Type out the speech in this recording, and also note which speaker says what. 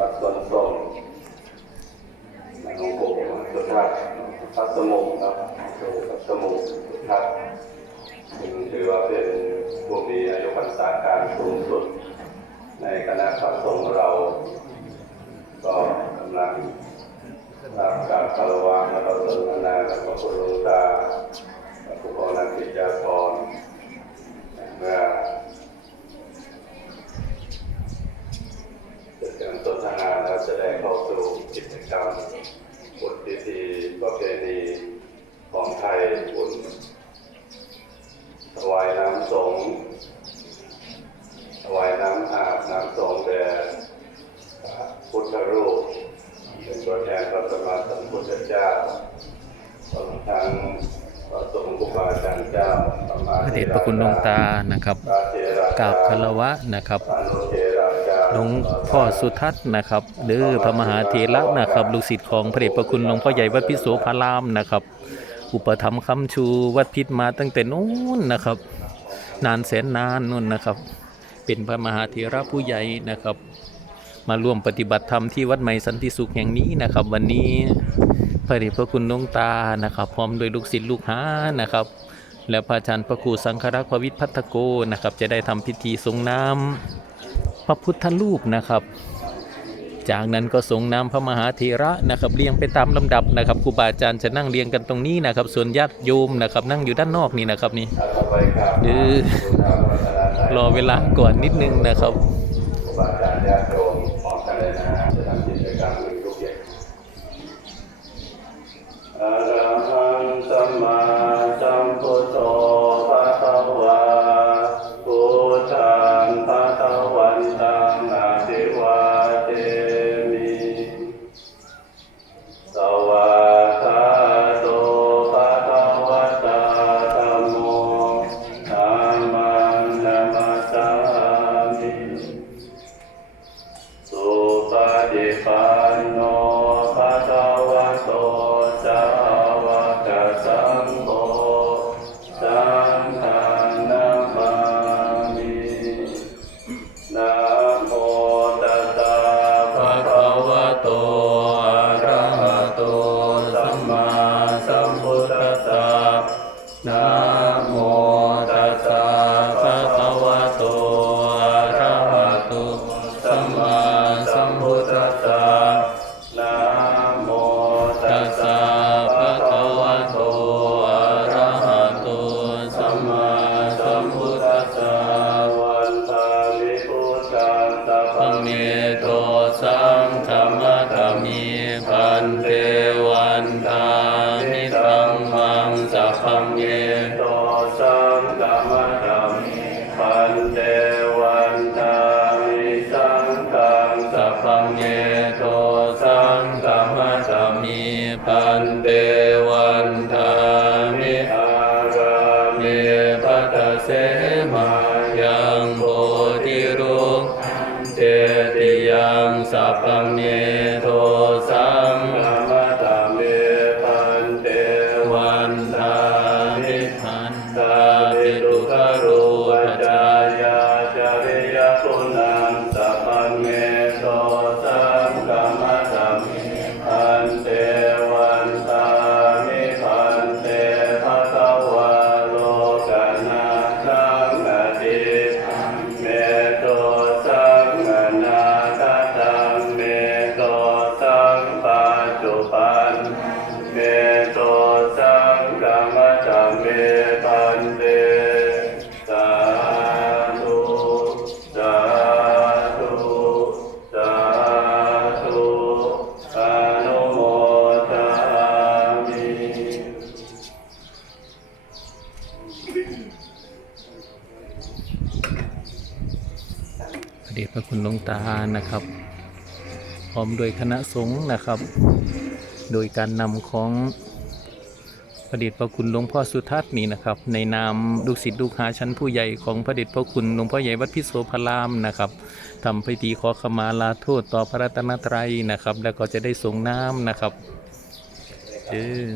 Speaker 1: วัดสวนส้มหลวงปู่สุทัศน์พัสมุงครับหลวงปู่พัสมุงสุทัศน์ถือว่าเป็นผู้มีอายุพรรษาการสูงสุด ในคณะพระสงฆ์เรา ก็กำลังรับการคารวะและก็สนทนากับพระพุทธตาพระผู้ปกครองกิจากรเมื่อเกิดการสนทนาแล้วจะได้เข้าสู่ กิจกรรมบุตรพิธีประเพณีของไทยบุญถวายน้ำสงฆ์ถวายน้ำอาบน้ำสงฆ์แด่พุทธรูปเป็นตัวแทนพระสมมาสัมพุทธเจ้าพรวมทั้งพระสงฆ์ครูบาอาจารย์เจ้า
Speaker 2: พระเดชพระคุณหลวงตานะครับกราบคารวะนะครับ หลวงพ่อสุทัศน์นะครับ หรือพระมหาเถระนะครับ ลูกศิษย์ของพระเดชพระคุณหลวงพ่อใหญ่วัดพิโสภารามนะครับ อุปถัมคำชูวัดพิษมาตั้งแต่นู้นนะครับ นานแสนนานนู่นนะครับ เป็นพระมหาเถระผู้ใหญ่นะครับ มาร่วมปฏิบัติธรรมที่วัดใหม่สันติสุขแห่งนี้นะครับ วันนี้พระเดชพระคุณหลวงตานะครับ พร้อมโดวยลูกศิษย์ลูกหานะครับ และพระอาจารย์พระครูสังฆรักษ์พระวิทย์พัฒโกนะครับ จะได้ทำพิธีทรงน้ำ พระพุทธรูปนะครับ จากนั้นก็ทรงนำพระมหาเถระนะครับเรียงไปตามลำดับนะครับครูบาอาจารย์จะนั่งเรียงกันตรงนี้นะครับ ส่วนญาติโยมนะครับ นั่งอยู่ด้านนอกนี่นะครับนี่หรือรอเวลาก่อนนิดนึงนะครับ
Speaker 1: ครูบาอาจารย์ญาติโยมพร้อมกันเลยนะฮะจะทำกิจกรรมหนึ่งทุกอย่างอ เตวันทามิสังฆังสัพพะเมโตสังธรรมะธรรมีพันเตวันทามิอารามิปัตเสมายังโพธิรุกเตติยังสัพพะเม เด
Speaker 2: ชพระคุณหลวงตานะครับ พร้อมโดยคณะสงฆ์นะครับ โดยการนำของพระเดชพระคุณหลวงพ่อสุทัศน์นี่นะครับ ในนามลูกศิษย์ลูกหาชั้นผู้ใหญ่ของพระเดชพระคุณหลวงพ่อใหญ่วัดพิโสพรามนะครับทำพิธีขอขมาลาโทษต่อพระรัตนตรัยนะครับ แล้วก็จะได้ส่งน้ำนะครับเออ